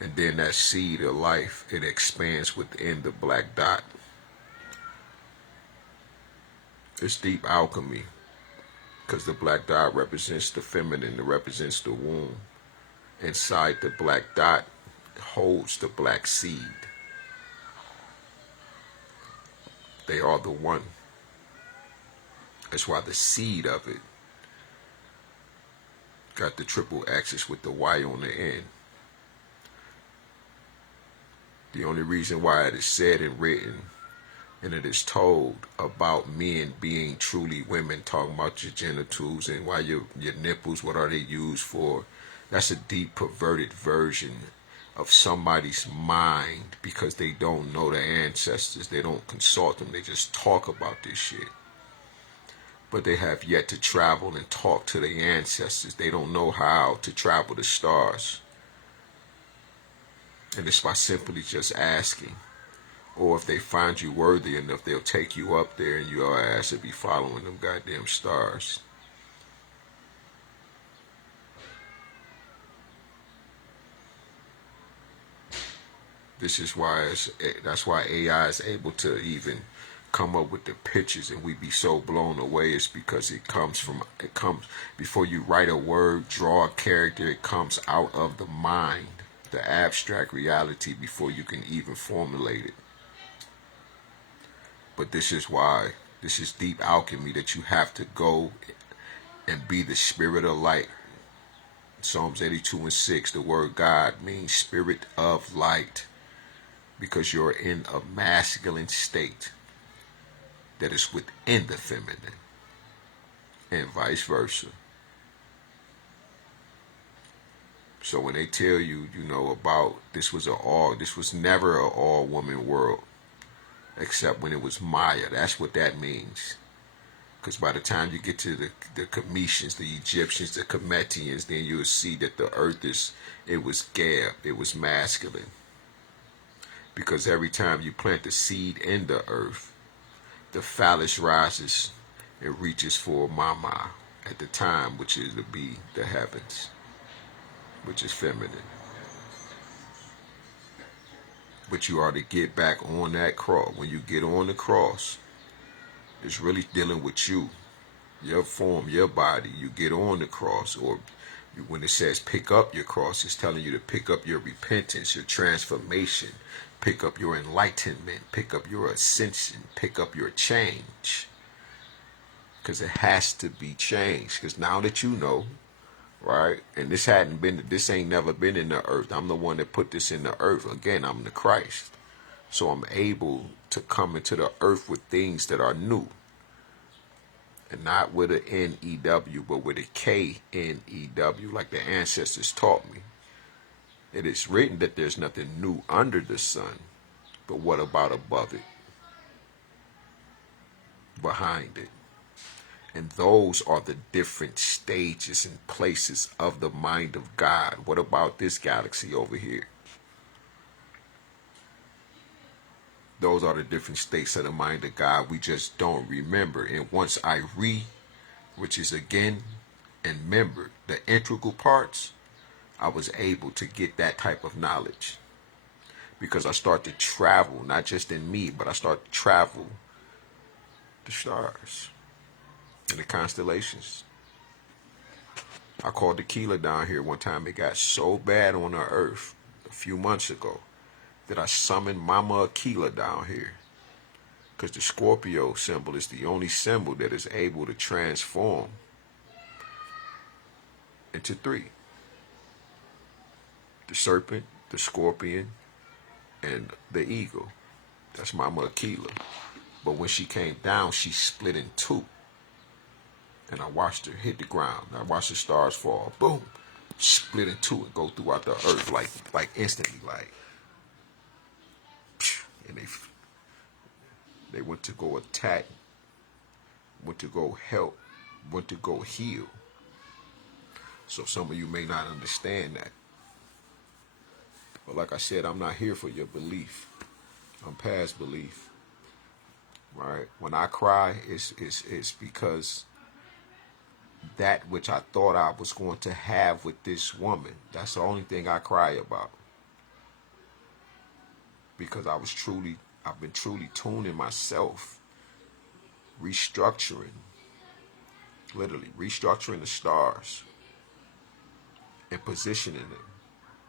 And then that seed of life, it expands within the black dot. It's deep alchemy, because the black dot represents the feminine, it represents the womb. Inside the black dot holds the black seed. They are the one. That's why the seed of it got the triple axis with the Y on the end. The only reason why it is said and written and it is told about men being truly women, talking about your genitals and why your nipples, what are they used for? That's a deep perverted version of somebody's mind, because they don't know the ancestors. They don't consult them. They just talk about this shit. But they have yet to travel and talk to the ancestors. They don't know how to travel the stars. And it's by simply just asking. Or if they find you worthy enough, they'll take you up there and your ass will be following them goddamn stars. This is why that's why AI is able to even come up with the pictures, and we be so blown away. It's because it comes before you write a word, draw a character, it comes out of the mind, the abstract reality, before you can even formulate it. But this is why, this is deep alchemy, that you have to go and be the spirit of light. Psalms 82:6, the word God means spirit of light, because you're in a masculine state that is within the feminine, and vice versa. So when they tell you, about this was never an all woman world, except when it was Maya. That's what that means. Because by the time you get to the Cometians, the Egyptians, the Cometians, then you'll see that the earth it was Gab, it was masculine. Because every time you plant the seed in the earth, the phallus rises and reaches for Mama at the time, which is to be the heavens, which is feminine. But you are to get back on that cross. When you get on the cross, it's really dealing with you. your form, your body, you get on the cross, or when it says pick up your cross, it's telling you to pick up your repentance, your transformation, pick up your enlightenment, pick up your ascension, pick up your change. Because it has to be changed. Because now that you know, right, and this ain't never been in the earth. I'm the one that put this in the earth. Again, I'm the Christ. So I'm able to come into the earth with things that are new. And not with an N-E-W, but with a K-N-E-W, like the ancestors taught me. It is written that there's nothing new under the sun, but what about above it, behind it? And those are the different stages and places of the mind of God. What about this galaxy over here? Those are the different states of the mind of God. We just don't remember. And once I which is again, and remember the integral parts, I was able to get that type of knowledge. Because I start to travel, not just in me, but I start to travel the stars and the constellations. I called tequila down here one time. It got so bad on the earth a few months ago that I summoned Mama Aquila down here. Because the Scorpio symbol is the only symbol that is able to transform into three. The serpent, the scorpion, and the eagle. That's Mama Aquila. But when she came down, she split in two. And I watched her hit the ground. I watched the stars fall. Boom. Split in two and go throughout the earth like instantly, like. And they went to go attack, went to go help, went to go heal. So some of you may not understand that. But like I said, I'm not here for your belief. I'm past belief. Right? When I cry, it's because that which I thought I was going to have with this woman, that's the only thing I cry about. Because I've been truly tuning myself, restructuring, literally restructuring the stars and positioning them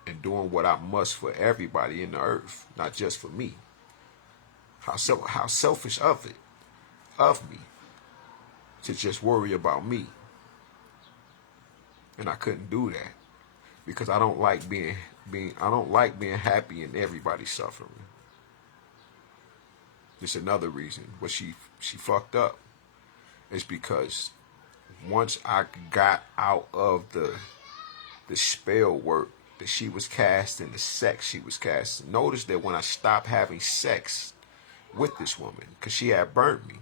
and doing what I must for everybody in the earth, not just for me. How selfish of me to just worry about me. And I couldn't do that because I don't like being happy and everybody suffering. It's another reason what she fucked up. Is because once I got out of the spell work that she was casting, the sex she was casting, notice that when I stopped having sex with this woman, because she had burnt me,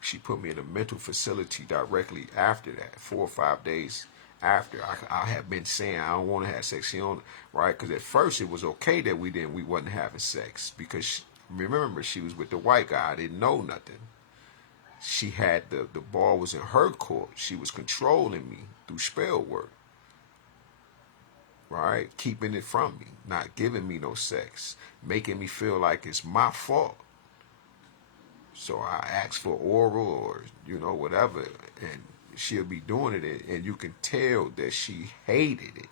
she put me in a mental facility directly after that, 4 or 5 days after. I had been saying I don't want to have sex. She don't, right? Because at first it was okay that we wasn't having sex because remember she was with the white guy. I didn't know nothing. She had the ball was in her court. She was controlling me through spell work, right? Keeping it from me, not giving me no sex, making me feel like it's my fault. So I asked for oral or, whatever, and she'll be doing it, and you can tell that she hated it.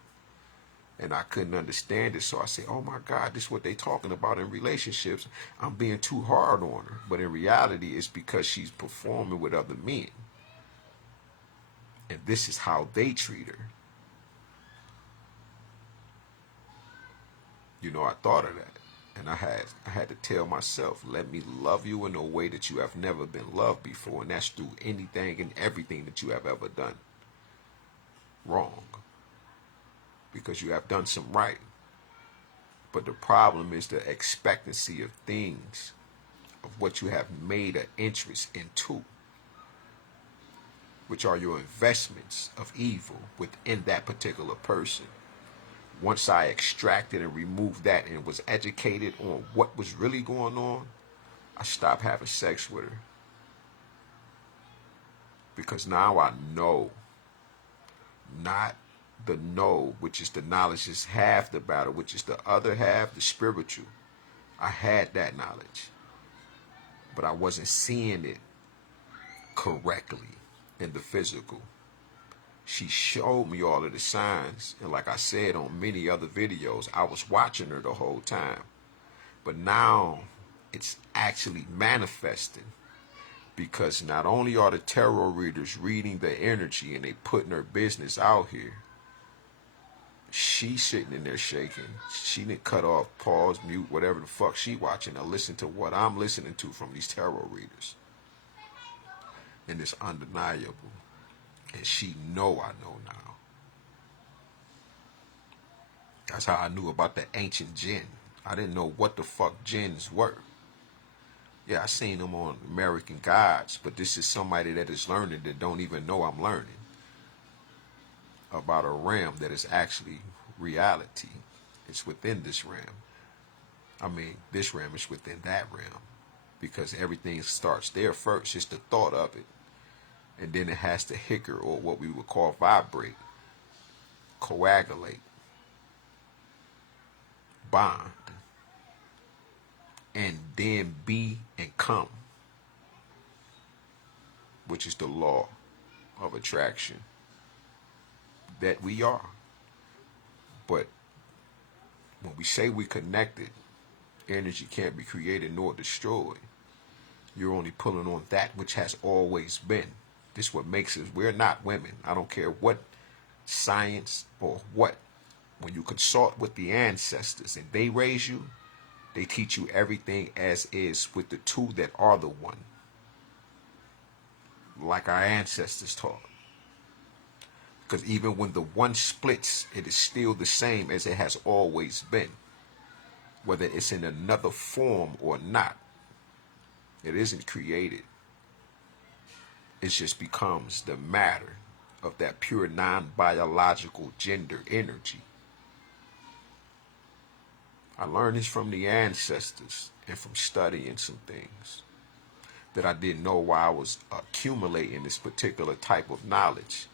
And I couldn't understand it, so I said, oh my God, this is what they talking about in relationships. I'm being too hard on her. But in reality, it's because she's performing with other men. And this is how they treat her. I thought of that. And I had to tell myself, let me love you in a way that you have never been loved before. And that's through anything and everything that you have ever done wrong. Because you have done some right. But the problem is the expectancy of things, of what you have made an interest into, which are your investments of evil within that particular person. Once I extracted and removed that and was educated on what was really going on, I stopped having sex with her. Because now I know, not the know, which is the knowledge is half the battle, which is the other half, the spiritual. I had that knowledge. but I wasn't seeing it correctly in the physical. She showed me all of the signs, and like I said on many other videos, I was watching her the whole time. But now it's actually manifesting, because not only are the tarot readers reading the energy and they putting her business out here, she's sitting in there shaking. She didn't cut off, pause, mute, whatever the fuck she watching. Now listen to what I'm listening to from these tarot readers. And it's undeniable. And she know I know now. That's how I knew about the ancient jinn. I didn't know what the fuck jinns were. Yeah, I seen them on American Gods, but this is somebody that is learning that don't even know I'm learning about a realm that is actually reality. It's within this realm. I mean, this realm is within that realm, because everything starts there first. It's the thought of it. And then it has to hicker, or what we would call vibrate, coagulate, bond, and then be and come, which is the law of attraction that we are. But when we say we connected, energy can't be created nor destroyed. You're only pulling on that which has always been. This is what makes us. We're not women. I don't care what science or what. When you consult with the ancestors and they raise you, they teach you everything as is with the two that are the one. Like our ancestors taught. Because even when the one splits, it is still the same as it has always been. Whether it's in another form or not. It isn't created. It just becomes the matter of that pure non-biological gender energy. I learned this from the ancestors and from studying some things that I didn't know why I was accumulating this particular type of knowledge.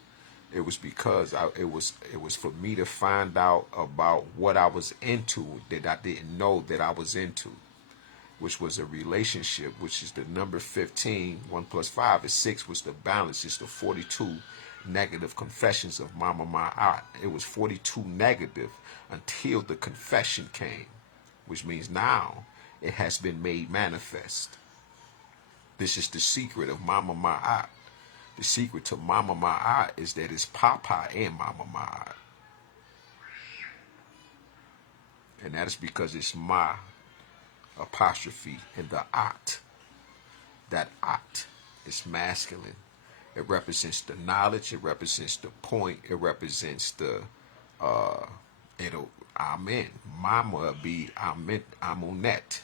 It was because it was for me to find out about what I was into that I didn't know that I was into, which was a relationship, which is the number 15. 1 plus 5 is 6, which the balance is the 42 negative confessions of Mama Ma'at. It was 42 negative until the confession came, which means now it has been made manifest. This is the secret of Mama Ma'at. The secret to Mama Ma'at is that it's Papa and Mama Ma'at. And that is because it's Ma apostrophe in the At. That At is masculine. It represents the knowledge. It represents the point. It represents the it'll Amen. Mama be Amen, Amunet.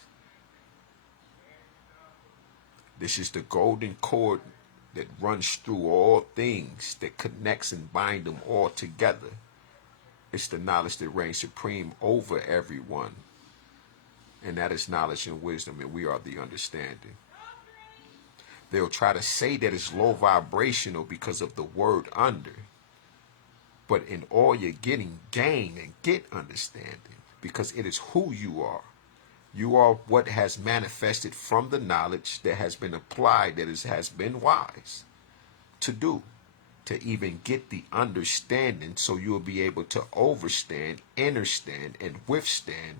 This is the golden cord that runs through all things, that connects and binds them all together. It's the knowledge that reigns supreme over everyone. And that is knowledge and wisdom, and we are the understanding. They'll try to say that it's low vibrational because of the word under. But in all you're getting, gain and get understanding, because it is who you are. You are what has manifested from the knowledge that has been applied, that has been wise to do, to even get the understanding, so you'll be able to overstand, understand, and withstand,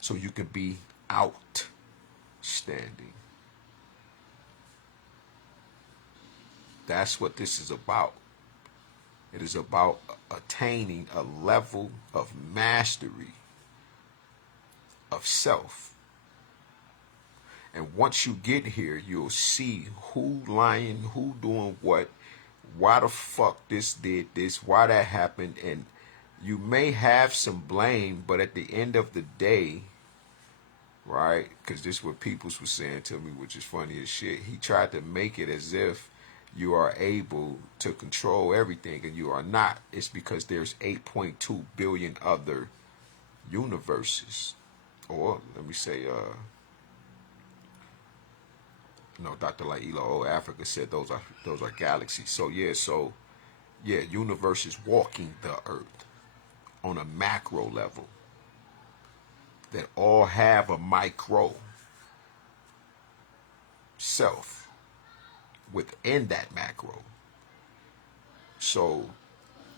so you can be outstanding. That's what this is about. It is about attaining a level of mastery of self. And once you get here, you'll see who lying, who doing what, why the fuck this did this, why that happened. And you may have some blame, but at the end of the day, right, because this is what Peoples was saying to me, which is funny as shit. He tried to make it as if you are able to control everything, and you are not. It's because there's 8.2 billion other universes. Or, let me say, no, Dr. Laila O. Africa said those are galaxies. So yeah, universes walking the earth on a macro level that all have a micro. self within that macro. So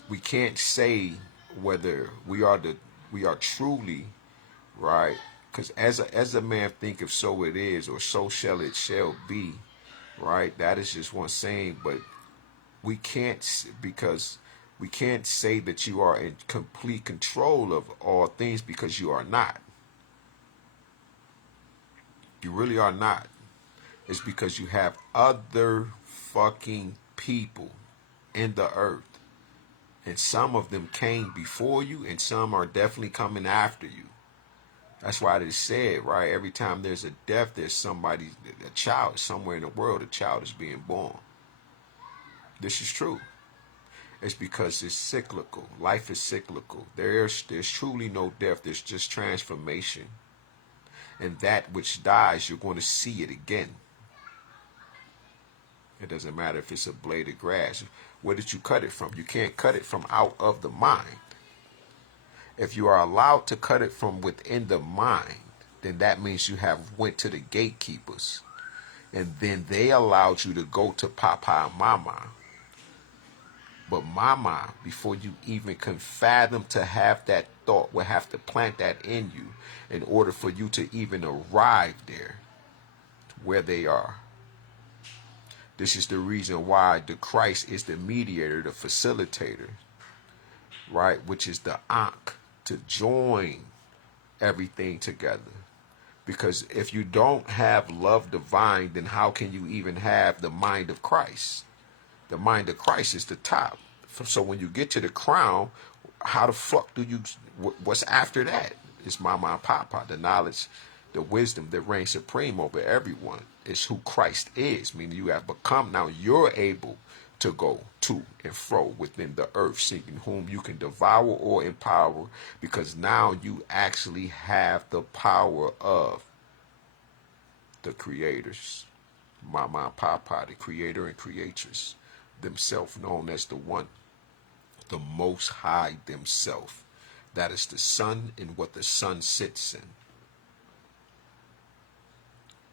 we can't say whether we are truly right, because as a man thinketh, so it is, or so shall be, right? That is just one saying, but we can't, because we can't say that you are in complete control of all things, because you are not. You really are not. It's because you have other fucking people in the earth, and some of them came before you, and some are definitely coming after you. That's why it is said, right? Every time there's a death, there's somebody, a child somewhere in the world, a child is being born. This is true. It's because it's cyclical. Life is cyclical. There's truly no death. There's just transformation. And that which dies, you're going to see it again. It doesn't matter if it's a blade of grass. Where did you cut it from? You can't cut it from out of the mind. If you are allowed to cut it from within the mind, then that means you have went to the gatekeepers. And then they allowed you to go to Papa and Mama. But Mama, before you even can fathom to have that thought, will have to plant that in you in order for you to even arrive there, where they are. This is the reason why the Christ is the mediator, the facilitator, right? Which is the Ankh, to join everything together. Because if you don't have love divine, then how can you even have the mind of Christ? The mind of Christ is the top. So when you get to the crown, how the fuck do you, what's after that? It's Mama and Papa, the knowledge, the wisdom that reigns supreme over everyone. It's who Christ is, meaning you have become, now you're able to go to and fro within the earth, seeking whom you can devour or empower, because now you actually have the power of the creators, Mama and Papa, the creator and creatress, themselves known as the one, the Most High themselves. That is the sun and what the sun sits in.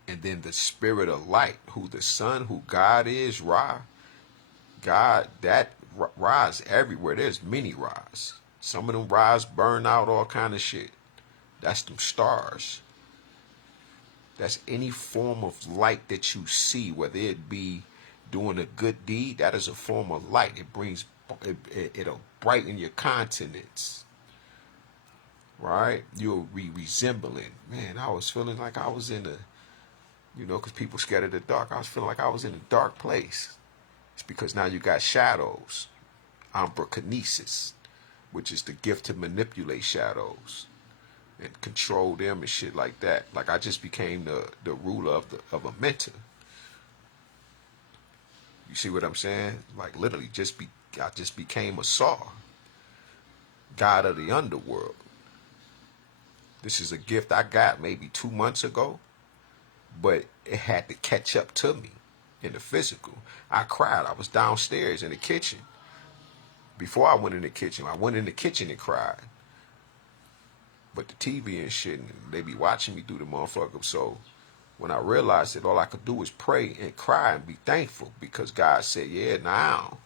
And then the spirit of light, who the sun, who God is, Ra. God, that Ra is everywhere. There's many Ra's. Some of them Ra's burn out all kind of shit. That's them stars. That's any form of light that you see, whether it be doing a good deed, that is a form of light. It brings, it'll brighten your countenance, right? You'll be resembling. Man, I was feeling like I was in a, because people scared of the dark. I was feeling like I was in a dark place. It's because now you got shadows, ambrakinesis, which is the gift to manipulate shadows and control them and shit like that. Like I just became the ruler of a mentor. You see what I'm saying? Like literally I just became a Saw, god of the underworld. This is a gift I got maybe 2 months ago, but it had to catch up to me in the physical. I cried. I was downstairs in the kitchen. Before I went in the kitchen, I went in the kitchen and cried. But the TV and shit, and they be watching me do the motherfucker. So when I realized that all I could do was pray and cry and be thankful, because God said, yeah, now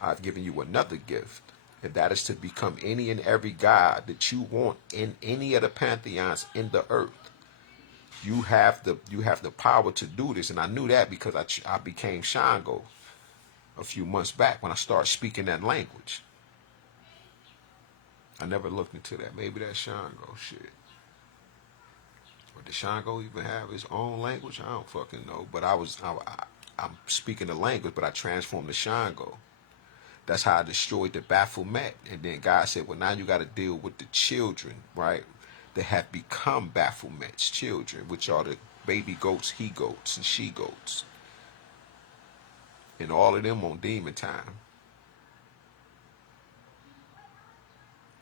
I've given you another gift. And that is to become any and every God that you want in any of the pantheons in the earth. You have the power to do this. And I knew that because I became Shango a few months back when I started speaking that language. I never looked into that. Maybe that's Shango shit. Or did Shango even have his own language? I don't fucking know. But I'm speaking the language, but I transformed to Shango. That's how I destroyed the Baphomet. And then God said, well, now you got to deal with the children, right? That have become Baphomet's children, which are the baby goats, he goats, and she goats. And all of them on demon time.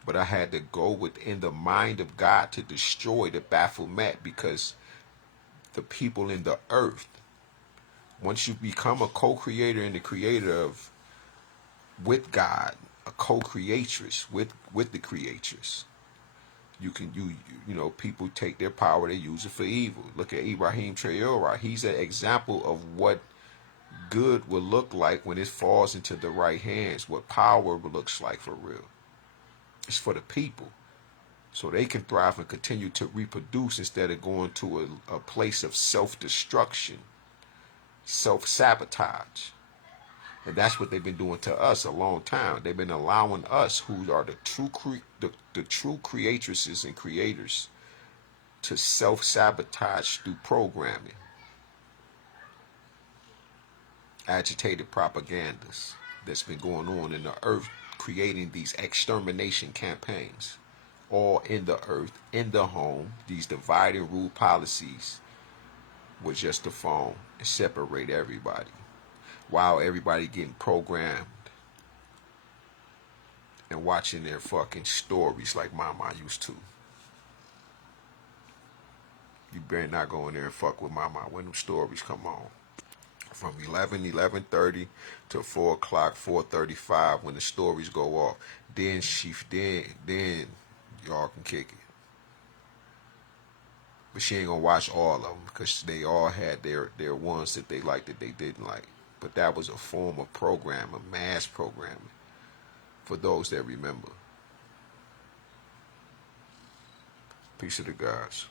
But I had to go within the mind of God to destroy the Baphomet, because the people in the earth, once you become a co-creator and the creator of, with God, a co-creatress with the creatress, You know, people take their power, they use it for evil. Look at Ibrahim Traore. He's an example of what good will look like when it falls into the right hands, what power looks like for real. It's for the people, so they can thrive and continue to reproduce instead of going to a place of self-destruction, self-sabotage. And that's what they've been doing to us a long time. They've been allowing us, who are the true creatresses and creators, to self-sabotage through programming, agitated propagandas that's been going on in the earth, creating these extermination campaigns, all in the earth, in the home. These divide and rule policies with just the phone and separate everybody, while everybody getting programmed and watching their fucking stories like Mama used to. You better not go in there and fuck with Mama when them stories come on. From 11:30 to 4 o'clock, 4:35 when the stories go off. Then y'all can kick it. But she ain't gonna watch all of them because they all had their ones that they liked that they didn't like. But that was a form of programming, mass programming, for those that remember. Peace to the gods.